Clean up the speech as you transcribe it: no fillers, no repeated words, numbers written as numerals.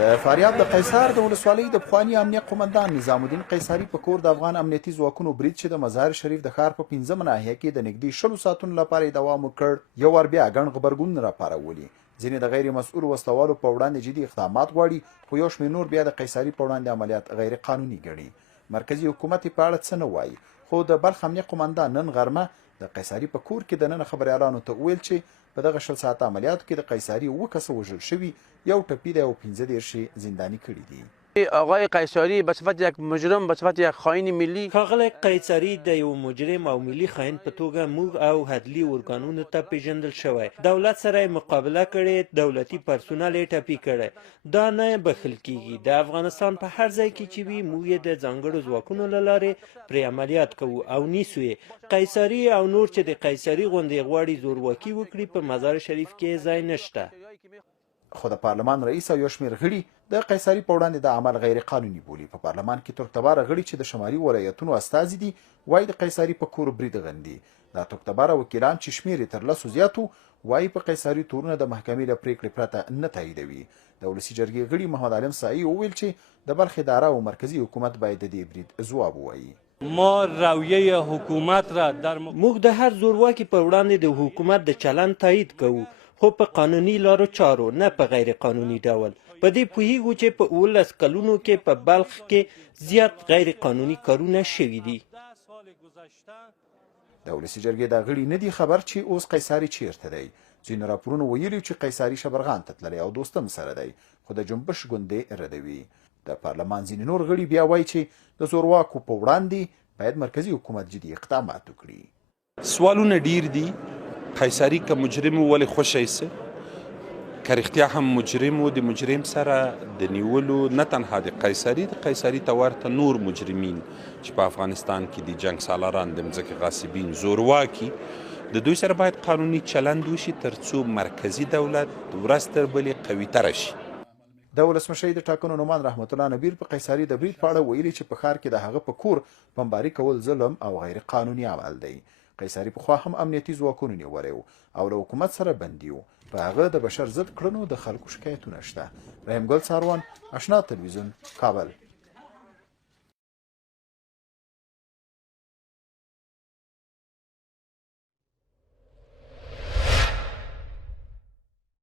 د فاریاب د قیصار د ولسوالۍ د پخواني امنیه قومندان نظام الدین قیصري په کور د افغان امنیتي ځواکونو برید چې د مزار شریف د ښار په 15مه ناحیه کې د نږدې 100 ساعتونو لپاره یې دوام وکړ یو وار بیا ګڼ غبرګونونه راپارولي. ځینې د غیر مسؤل وسلوالو په وړاندې جدي اقدامات غواړي خو یو شمېر نور بیا د قیصري په وړاندې عملیات غیر قانوني ګڼي. مرکزي حکومت په اړه څه نه وایي خو د بلخ امنیه قومندان نن غرمه د قیصري په کور کې د نن خبریالانو ته وویل چې په دغه 20 ساعته عملیاتو کې د قیصري 7 کسه وژل شوي، یو ټپي دی او 15 زنداني کړي دي. آقای قیصری به صفت یک مجرم به صفت یک خائن ملی ښاغلی قیصري د یو مجرم او ملي خائن په توګه موږ او عدلي ارګانونو ته پیژندل شوی. دولت سره یې مقابله کړې، دولتي پرسونل یې ټپي کړی. دا نه بخښل کیږي. د افغانستان په هر ځای کې چې وي موږ یې د ځانګړو ځواکونو له لارې پرې عملیات کوو او نیسو یې. قیصري او نور چې د قیصري غوندې غواړي زورواکي وکړي په مزار شریف کې ځای نشته. خو د پارلمان رئیس او یو شمېر غړي د قیصري په وړاندې د عمل غیر قانوني بولي. په پارلمان کې توکتباره غړي چې د شمالي ولایتونو استازي دي وایي د قیصري په کور برید غندي. دا توکتباره وکیلان چې شمېر یې تر 10 زیاتو وایي په قیصري تورونه د محکمې له پریکړې پرته نه تاییدوي. د ولسي جرګې غړي محمد علم سایي وویل چې د بلخ اداره او مرکزي حکومت باید د دې برید ځواب ووایي. ما رویه حکومت را در موږ د هر زورواکي په وړاندې د حکومت د چلند تایید کوو خو په قانوني لارو چارو نه په غیر قانوني ډول. په دې پوهیږو چې په 19 کلونو کې په بلخ کې زیات غیر قانوني کارونه شوي دي. د ولسي جرګې دا غړي نه دي خبر چې اوس قیصري چیرته دی. ځینو راپورونو ویلي چې قیصري شبرغان ته تللی او دوستم سره دی خو د جنبش ګوندې ردوي. د پارلمان ځینې نور غړي بیا وایي چې د زورواکو په وړاندې باید مرکزي حکومت جدي اقدامات وکړي. سوالونه ډیر دي. قیصري که مجرم ولې خوشی سه که رښتیا هم مجرم و د مجرم سره د نیولو نه تنها د قیصري ته ورته نور مجرمین چې په افغانستان کې د جنګ سالاران د مځکې غاصبین زورواکي د دوی سره باید قانوني چلند وشي تر څو مرکزي دولت ورځ تر بلې قویتره شي. د ولسمشر د ټاکنو نومان رحمت الله نبیر په قیصري د برید په اړه ویلي چې په ښار کې د هغه په کور بمباري کول ظلم او غیر قانوني عمل دی. قیصري پخوا هم امنیتي ځواکونو نیولی و او له حکومت سره بندي و. په هغه د بشر ضد کړنو د خلکو شکایتونه شته. رحیم ګل څاروان، اشنا تلویزیون، کابل.